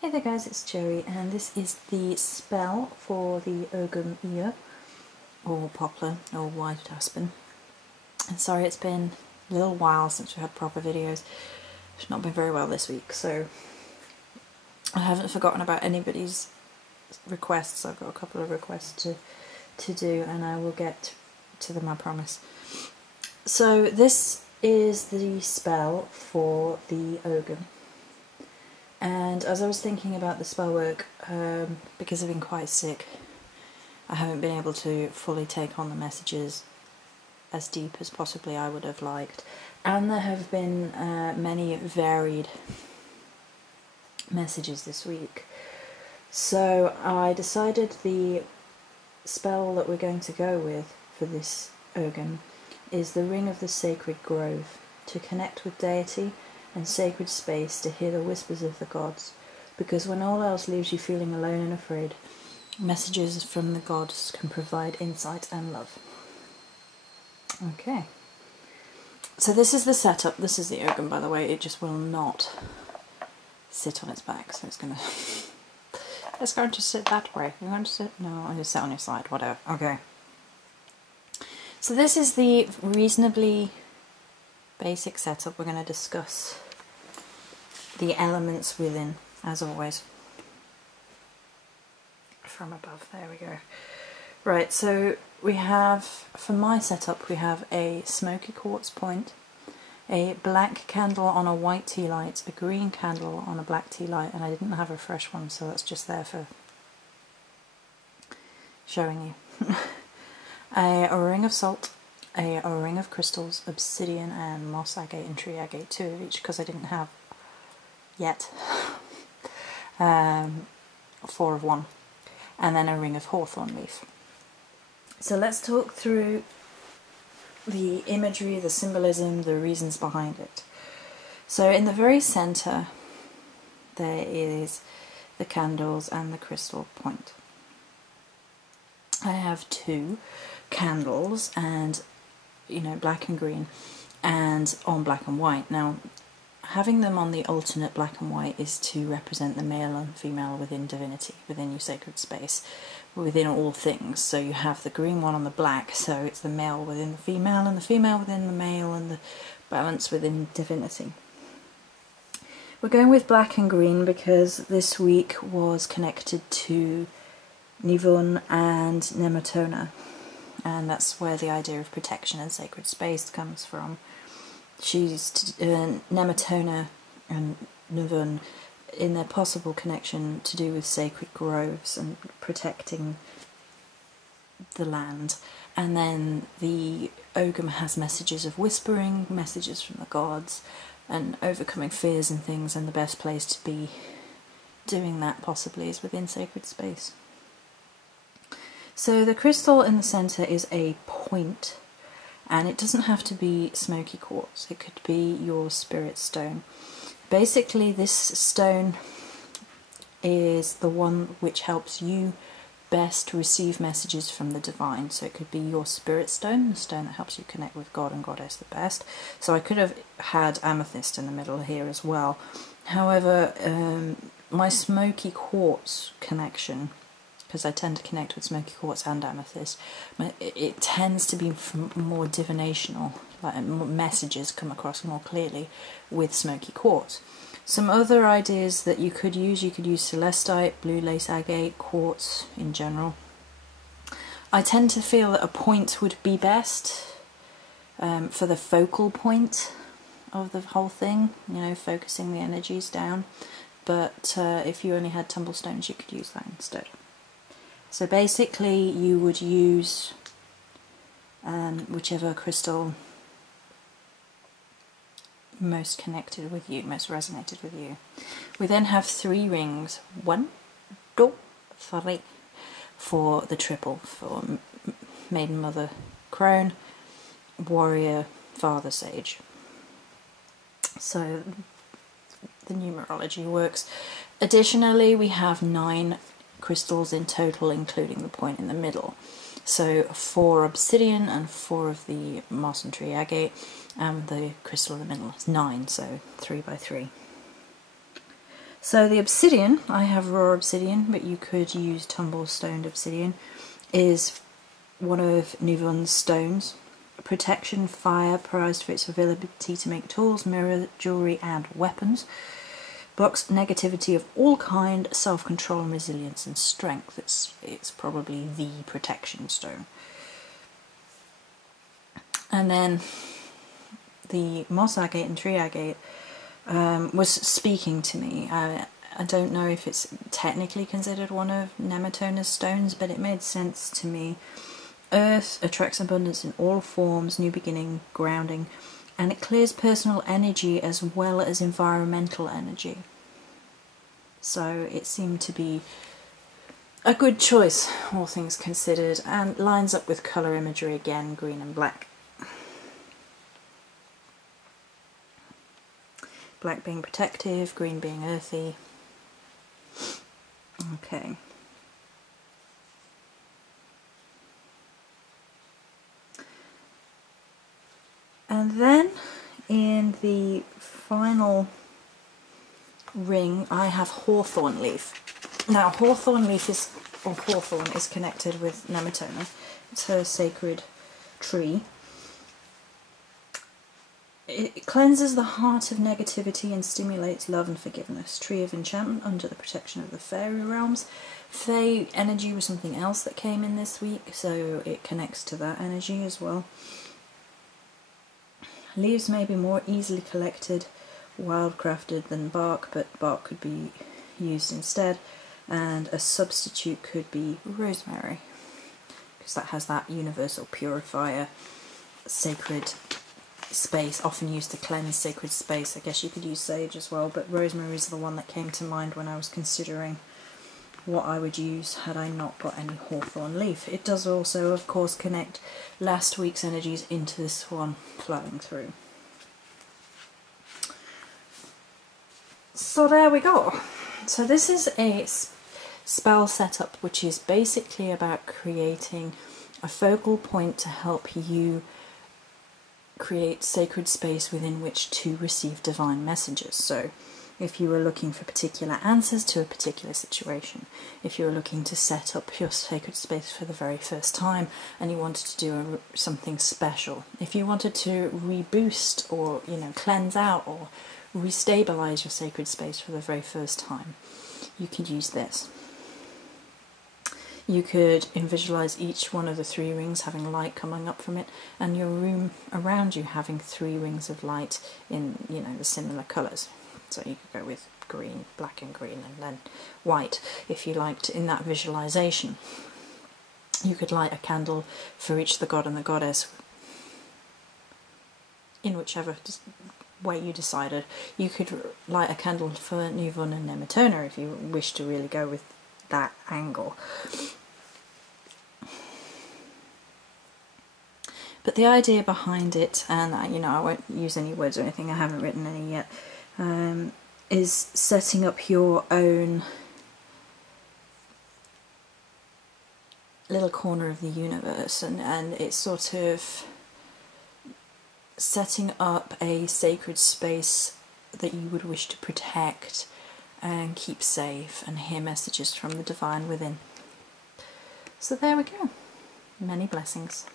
Hey there guys, it's Cherry, and this is the spell for the Ogum ear, or poplar, or white aspen. And sorry, it's been a little while since we had proper videos. It's not been very well this week, so I haven't forgotten about anybody's requests. I've got a couple of requests to do, and I will get to them, I promise. So this is the spell for the Ogum. And as I was thinking about the spell work, because I've been quite sick, I haven't been able to fully take on the messages as deep as possibly I would have liked. And there have been many varied messages this week. So I decided the spell that we're going to go with for this Ogum is the Ring of the Sacred Grove, to connect with deity and sacred space, to hear the whispers of the gods, because when all else leaves you feeling alone and afraid, messages from the gods can provide insight and love. Okay, so this is the setup. This is the Ogum, by the way. It just will not sit on its back, so it's going to sit that way. You're going to sit? No, I'll just sit on your side, whatever. Okay. So this is the reasonably basic setup. We're going to discuss the elements within, as always. From above, there we go. Right, so we have, for my setup, we have a smoky quartz point, a black candle on a white tea light, a green candle on a black tea light, and I didn't have a fresh one, so that's just there for showing you. A ring of salt, a ring of crystals, obsidian and moss agate and tree agate, 2 of each because I didn't have yet, 4 of one, and then a ring of hawthorn leaf. So let's talk through the imagery, the symbolism, the reasons behind it. So in the very centre there is the candles and the crystal point. I have 2 candles, and black and green, and on black and white. Now, having them on the alternate black and white is to represent the male and female within divinity, within your sacred space, within all things. So you have the green one on the black, so it's the male within the female, and the female within the male, and the balance within divinity. We're going with black and green because this week was connected to Nivun and Nematona, and that's where the idea of protection and sacred space comes from. She's Nematona and Nivun, in their possible connection, to do with sacred groves and protecting the land. And then the Ogum has messages of whispering, messages from the gods, and overcoming fears and things, and the best place to be doing that possibly is within sacred space. So the crystal in the centre is a point, and it doesn't have to be smoky quartz, it could be your spirit stone. Basically this stone is the one which helps you best receive messages from the divine, so it could be your spirit stone, the stone that helps you connect with God and Goddess the best. So I could have had amethyst in the middle here as well. However, my smoky quartz connection, because I tend to connect with smoky quartz and amethyst, it tends to be more divinational, like messages come across more clearly with smoky quartz. Some other ideas that you could use celestite, blue lace agate, quartz in general. I tend to feel that a point would be best for the focal point of the whole thing, focusing the energies down, but if you only had tumblestones you could use that instead. So basically you would use whichever crystal most connected with you, most resonated with you. We then have 3 rings, 1, 2, 3, for the triple, for Maiden Mother Crone, Warrior, Father Sage. So the numerology works. Additionally, we have 9 crystals in total, including the point in the middle. So 4 obsidian and 4 of the moss and tree agate, and the crystal in the middle is 9, so 3 by 3. So the obsidian, I have raw obsidian, but you could use tumble-stoned obsidian, is one of Nuvun's stones. Protection, fire, prized for its ability to make tools, mirror, jewellery and weapons. Blocks negativity of all kind, self-control, resilience and strength. It's probably the protection stone. And then the moss agate and tree agate was speaking to me. I don't know if it's technically considered one of Nematona's stones, but it made sense to me. Earth attracts abundance in all forms, new beginning, grounding, and it clears personal energy as well as environmental energy. So it seemed to be a good choice, all things considered, and lines up with colour imagery again, green and black. Black being protective, green being earthy. Okay. And then in the final ring I have hawthorn leaf. Now hawthorn leaf is, or hawthorn is connected with Nematona. It's her sacred tree. It cleanses the heart of negativity and stimulates love and forgiveness. Tree of enchantment under the protection of the fairy realms. Fae energy was something else that came in this week, so it connects to that energy as well. Leaves may be more easily collected, wildcrafted than bark, but bark could be used instead, and a substitute could be rosemary, because that has that universal purifier, sacred space, often used to cleanse sacred space. I guess you could use sage as well, but rosemary is the one that came to mind when I was considering what I would use had I not got any hawthorn leaf. It does also, of course, connect last week's energies into this one flowing through. So there we go. So this is a spell setup which is basically about creating a focal point to help you create sacred space within which to receive divine messages. So if you were looking for particular answers to a particular situation, if you were looking to set up your sacred space for the very first time and you wanted to do something special, if you wanted to reboost or, you know, cleanse out or restabilize your sacred space for the very first time, you could use this. You could visualize each one of the 3 rings having light coming up from it, and your room around you having 3 rings of light in, you know, the similar colours. So you could go with green, black and green, and then white if you liked in that visualization. You could light a candle for each the god and the goddess in whichever way you decided. You could light a candle for Nuvun and Nematona if you wish to really go with that angle. But the idea behind it, and you know, I won't use any words or anything, I haven't written any yet, is setting up your own little corner of the universe, and it's sort of setting up a sacred space that you would wish to protect and keep safe and hear messages from the divine within. So there we go. Many blessings.